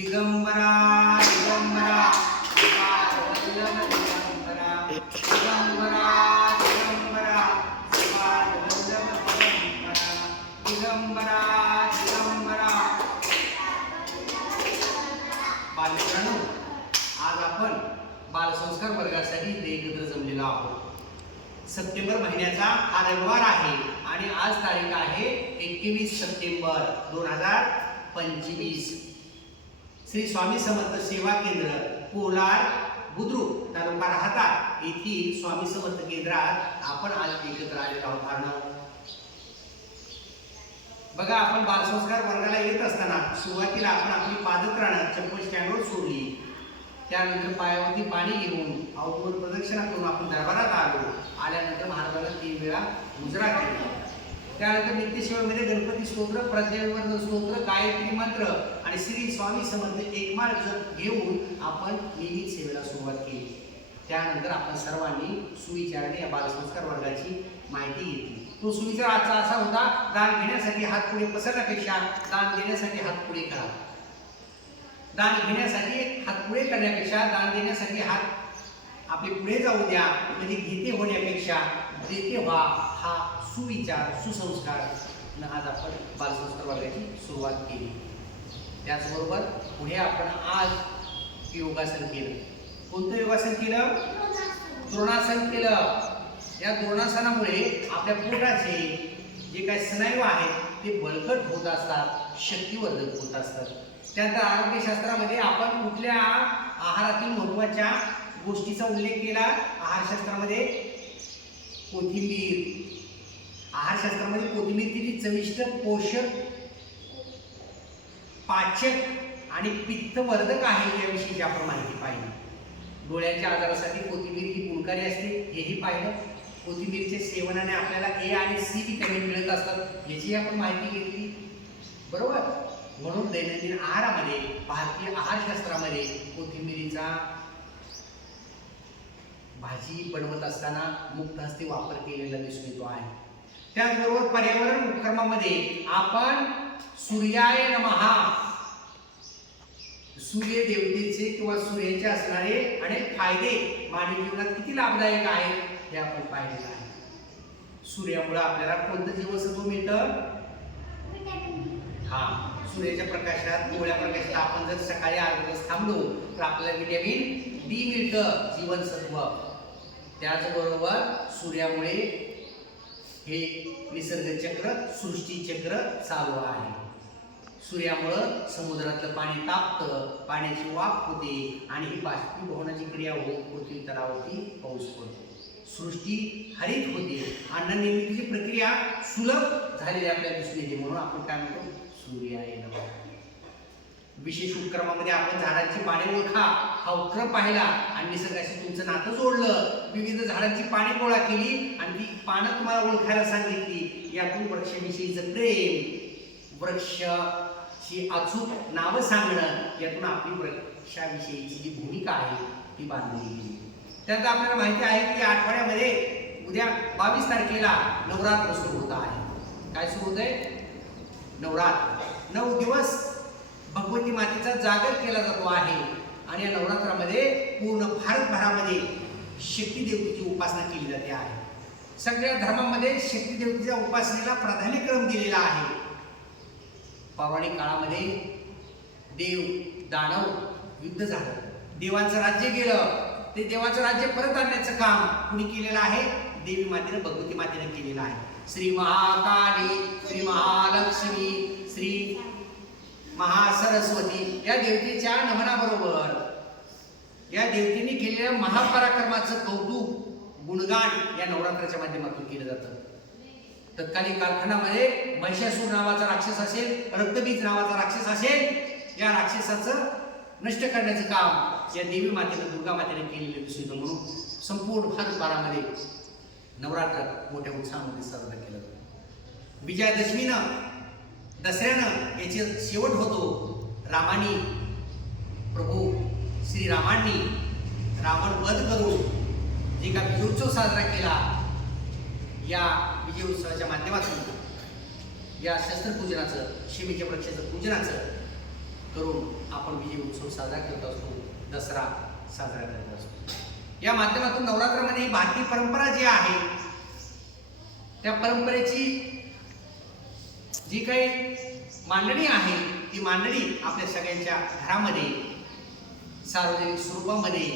दिगंबरा दिगंबरा पारवल्लभ दिगंबरा दिगंबरा दिगंबरा पारवल्लभ दिगंबरा दिगंबरा. दिगंबरा बालमित्रांनो आज आपण बालसंस्कार वर्गासाठी इथे एकत्र जमलेलो आहोत. सप्टेंबर महिन्याचा हा रविवार आहे आणि आज तारीख आहे एकवीस सप्टेंबर दोन हजार पंचवीस. श्री स्वामी समर्थ सेवा केंद्र कोलार बुद्रुक तालुका राहता. येथील स्वामी समर्थ केंद्रात आपण आज एकत्र आलेलो आहोत. बघा आपण बालसंस्कार वर्गाला येत असताना सुरुवातीला आपण आपली पादत्राणं चप्पल स्टँडवर सोडली. त्यानंतर पायावरती पाणी घेऊन अवघड प्रदक्षिणा करून आपण दरबारात आलो. आल्यानंतर महाराजांना तीन वेळा मुजरा केला. त्यानंतर नित्यसेवेमध्ये गणपती स्तोत्र प्रज्ञावर्धन स्तोत्र गायत्री मंत्र आणि श्री स्वामी समर्थ एकमार्ग घेऊन आपण नियमित सेवेला सुरुवात केली. त्यानंतर आपण सर्वांनी सुविचाराने या बालसंस्कार वर्गाची माहिती घेतली. तो सुविचार आजचा असा होता दान घेण्यासाठी हात पुढे पसरण्यापेक्षा दान देण्यासाठी हात पुढे करा. दान घेण्यासाठी हात पुढे करण्यापेक्षा दान देण्यासाठी हात आपले पुढे जाऊ द्या म्हणजे घेते होण्यापेक्षा देते व्हा हा सुविचार सुसंस्कार. न आज आपण बालसंस्कार वर्गाची सुरुवात केली. त्याचबरोबर पुढे आपण आज योगासन केलं. कोणतं योगासन केलं? द्रोणासन. केलं. या द्रोणासनामुळे आपल्या पोटाचे जे काही स्नायू आहेत ते बळकट होत असतात शक्तिवर्धक होत असतात. त्यानंतर आरोग्यशास्त्रामध्ये आपण कुठल्या आहारातील महत्त्वाच्या गोष्टीचा उल्लेख केला? आहारशास्त्रामध्ये कोथिंबीर. आहारशास्त्रामध्ये कोथिंबीर किती चविष्ट पोषक पाचक आणि पित्तवर्धक आहे याविषयीची आपण माहिती पाहिली. डोळ्याच्या आजारासाठी कोथिंबीर ही गुणकारी असते हेही पाहिलं. कोथिंबीरच्या सेवनाने आपल्याला ए आणि सी विटॅमिन मिळत असतात याची आपण माहिती घेतली. बरोबर? म्हणून दैनंदिन आहारामध्ये भारतीय आहारशास्त्रामध्ये कोथिंबीरीचा भाजी बनवत असताना मुक्त हस्ते वापर केलेला दिसून येतो आहे. त्याचबरोबर पर्यावरण उपक्रमामध्ये आपण सूर्याय नमहा सूर्य देवतेचे किंवा सूर्याचे असणारे अनेक फायदे मानवी जीवनात किती लाभदायक आहेत हे आपण पाहिलेलं आहे. सूर्यामुळे आपल्याला कोणतं जीवनसत्व मिळतं? हा सूर्याच्या प्रकाशात गोळ्या प्रकाशात आपण जर सकाळी अर्धा तास थांबलो तर आपल्याला व्हिटॅमिन डी मिळतं जीवनसत्व. त्याचबरोबर सूर्यामुळे हे निसर्ग चक्र सृष्टी चक्र चालू आहे. सूर्यामुळं समुद्रातलं पाणी तापतं पाण्याची वाफ होते आणि ही बाष्पीभवनाची क्रिया होऊन पृथ्वी तलावरती पाऊस पडतो. सृष्टी हरित होते. अन्ननिर्मितीची प्रक्रिया सुलभ झालेली आपल्याला दिसून येते म्हणून आपण काय म्हणतो? सूर्याय नमः. विशेष उपक्रमामध्ये आपण झाडांची पाने ओळखा. हा उपक्रम पाहिला आणि निसर्गाशी तुमचं नातं जोडलं. विविध झाडांची पाने गोळा केली आणि ती पानं तुम्हाला ओळखायला सांगितली. यातून वृक्षाविषयीचं प्रेम वृक्ष ही अचूक नावं सांगणं यातून आपली परीक्षाविषयीची जी भूमिका आहे ती बांधली गेली. त्यानंतर आपल्याला माहिती आहे की आठवड्यामध्ये उद्या बावीस तारखेला नवरात्र सुरू होत आहे. काय सुरू होत आहे नवरात्र. नऊ दिवस भगवती मातेचा जागर केला जातो आहे आणि या नवरात्रामध्ये पूर्ण भारतभरामध्ये शक्ती देवतेची उपासना केली जाते आहे. सगळ्या धर्मामध्ये शक्ती देवतेच्या उपासनेला प्राधान्यक्रम दिलेला आहे. पौराणिक काळामध्ये देव दानव युद्ध झालं. देवांचं राज्य गेलं. ते देवाचं राज्य परत आणण्याचं काम कुणी केलेलं आहे? देवी मातेनं भगवती मातेनं केलेलं आहे. श्री महाकाली श्री महालक्ष्मी श्री महासरस्वती या देवतेच्या नमनाबरोबर या देवतेने केलेल्या महापराक्रमाचं कौतुक गुणगान या नवरात्राच्या माध्यमातून केलं जातं. तत्कालीन कालखंडामध्ये महिषासूर नावाचा राक्षस असेल रक्तबीज नावाचा राक्षस असेल या राक्षसाचं नष्ट करण्याचं काम या देवी मातेनं दुर्गा मातेने केलेलं दिसून येतं म्हणून संपूर्ण भारतभरामध्ये नवरात्र मोठ्या उत्साहामध्ये साजरा केला विजयादशमीनं दसऱ्यानं याचे शेवट होतो रामानी प्रभू श्रीरामांनी रावण वध करून जे का विजयोत्सव साजरा केला या विजय उत्सवाच्या माध्यमातून या शस्त्रपूजनाचं शिमेच्या वृक्षाचं पूजनाचं करून आपण आपण विजय उत्सव साजरा करत असतो दसरा साजरा करत असतो. या माध्यमातून नवरात्रामध्ये ही भारतीय परंपरा जी आहे त्या परंपरेची जी काही मांडणी आहे ती मांडणी आपल्या सगळ्यांच्या घरामध्ये सार्वजनिक स्वरूपामध्ये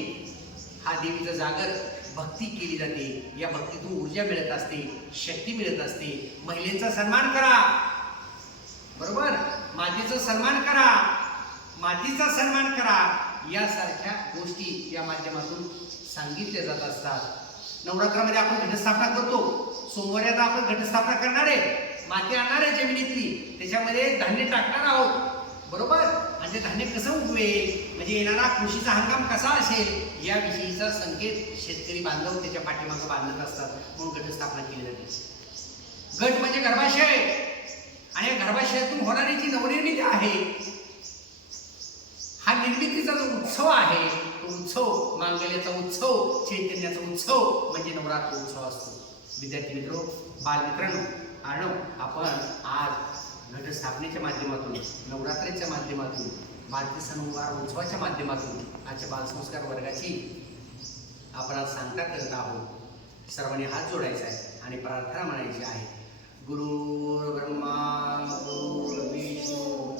हा देवीचा जागर भक्ती केली जाते. या भक्तीतून ऊर्जा मिळत असते शक्ती मिळत असते. महिलेचा सन्मान करा. बरोबर? मातीचा सन्मान करा. मातीचा सन्मान करा. यासारख्या गोष्टी या माध्यमातून सांगितल्या जात असतात. नवरात्रामध्ये आपण घटस्थापना करतो. सोमवारी आता आपण घटस्थापना करणार आहे माती आणणार आहे जमिनीतली. त्याच्यामध्ये धान्य टाकणार आहोत. बरोबर? आणि धान्य कसं उगवेल? म्हणजे येणारा कृषीचा हंगाम कसा असेल? याविषयीचा संकेत शेतकरी बांधव त्याच्या पाठीमागं बांधत असतात. म्हणून घटस्थापना केली जाते. गट म्हणजे गर्भाशय. आणि या गर्भाशयातून होणारी जी नवनिर्मिती आहे हा निर्मितीचा जो उत्सव आहे तो उत्सव मांगल्याचा उत्सव चैतन्याचा उत्सव म्हणजे नवरात्र उत्सव असतो. विद्यार्थी मित्रो बालमित्रांनो अर्णव आपण आज घटस्थापनेच्या माध्यमातून नवरात्रीच्या माध्यमातून भारतीय सणवार उत्सवाच्या माध्यमातून आजच्या बालसंस्कार वर्गाची आपण आज सांगता करत आहोत. सर्वांनी हात जोडायचा आहे आणि प्रार्थना म्हणायची आहे. गुरु ब्रह्मा गुरु विष्णू